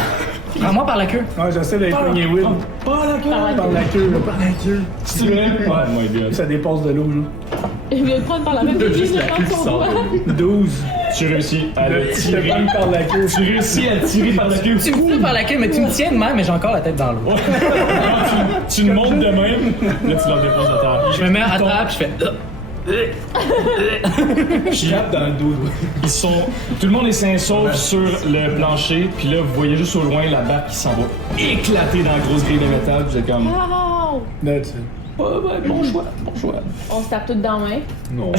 Prends-moi par la queue. Ouais, j'essaie d'aller pogner Will. Pas la queue! Par la queue, là, par la queue. C'est vrai? Oh my god. Ça dépasse de l'eau, là. Je vais le prendre par la main. Juste la queue qui sort. 12. Tu réussis à le Je te tirer. pogne par la queue. Tu réussis à le tirer par la queue. Tu me tires par la queue, mais tu me tiens de même, mais j'ai encore la tête dans l'eau. Tu le montes de même, là tu leur déposes à terre. Je me mets à terre, puis je fais. Je tape dans le dos. Ils sont. Tout le monde est sain et sauf sur le plancher, puis là vous voyez juste au loin la barque qui s'en va éclater dans la grosse grille de métal, vous êtes comme. Oh! That's it. Ouais, bon choix, bon choix. On se tape toutes dans la main. Non.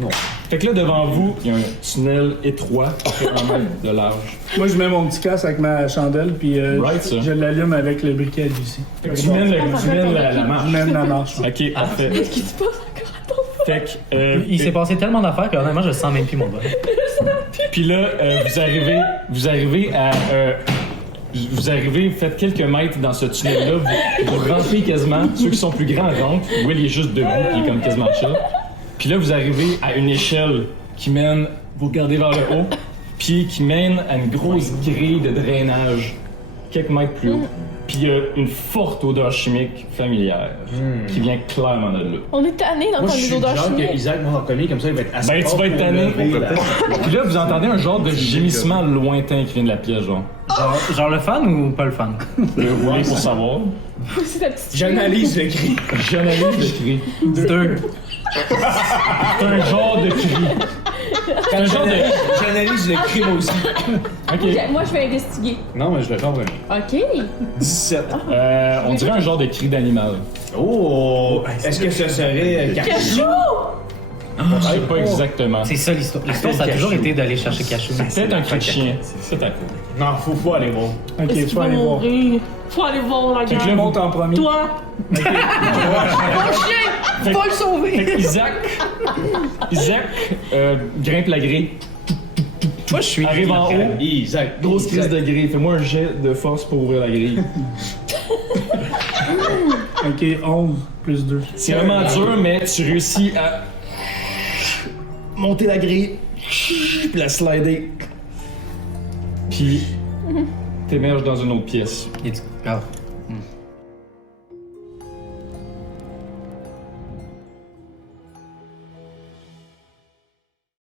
Non. Fait que là devant vous, il y a un tunnel étroit, fait 1 mètre de large. Moi, je mets mon petit casque avec ma chandelle, puis Right, ça. je l'allume avec le briquet d'ici. Fait que tu mènes la marche. Je mène la marche. Ok, parfait. Qu'est-ce qui se passe encore? Attends. Fait que. Il s'est passé tellement d'affaires que honnêtement, je sens même plus mon bol. Puis là, vous arrivez à. Vous arrivez, faites quelques mètres dans ce tunnel-là, vous rentrez quasiment. Ceux qui sont plus grands rentrent. Will est juste debout, il est comme quasiment chill. Puis là, vous arrivez à une échelle qui mène, vous regardez vers le haut, puis qui mène à une grosse grille de drainage, quelques mètres plus haut. Puis il y a une forte odeur chimique familière qui vient clairement de là. On est tanné Moi, d'entendre je les suis odeurs genre que chimiques. Isaac m'a reconnu, comme ça il va être assez Ben, tu fort vas être pour tanné. lever la- Puis là, vous entendez un genre de gémissement lointain qui vient de la pièce, genre. Genre le fan ou pas le fan? Le rouler pour savoir. C'est ta petite. J'analyse le cri. J'analyse le cri. 2. C'est un genre de cri. C'est un genre de. J'analyse le cri moi aussi. Ok. Moi, je vais investiguer. Non, mais je le comprends. OK. 17. On dirait un genre de cri d'animal. Oh! Est-ce que ce serait Cachou! Je sais pas exactement. C'est ça l'histoire. L'histoire, ça a toujours été d'aller chercher Cachou. Peut-être un cri de chien. C'est à coup. Non, faut aller voir. Ok, Est-ce tu qu'il vas va aller voir. mourir? Faut aller voir la Fait que là, gueule. Monte en premier. Toi! Faut le sauver! Fait que Isaac grimpe la grille, Moi, je suis. arrive en haut, Isaac. grosse crise de grille. Fais-moi un jet de force pour ouvrir la grille. Ok, 11 plus 2. C'est vraiment dur, mais tu réussis à monter la grille, puis la slider. Puis t'émerges dans une autre pièce. Il est- Ah.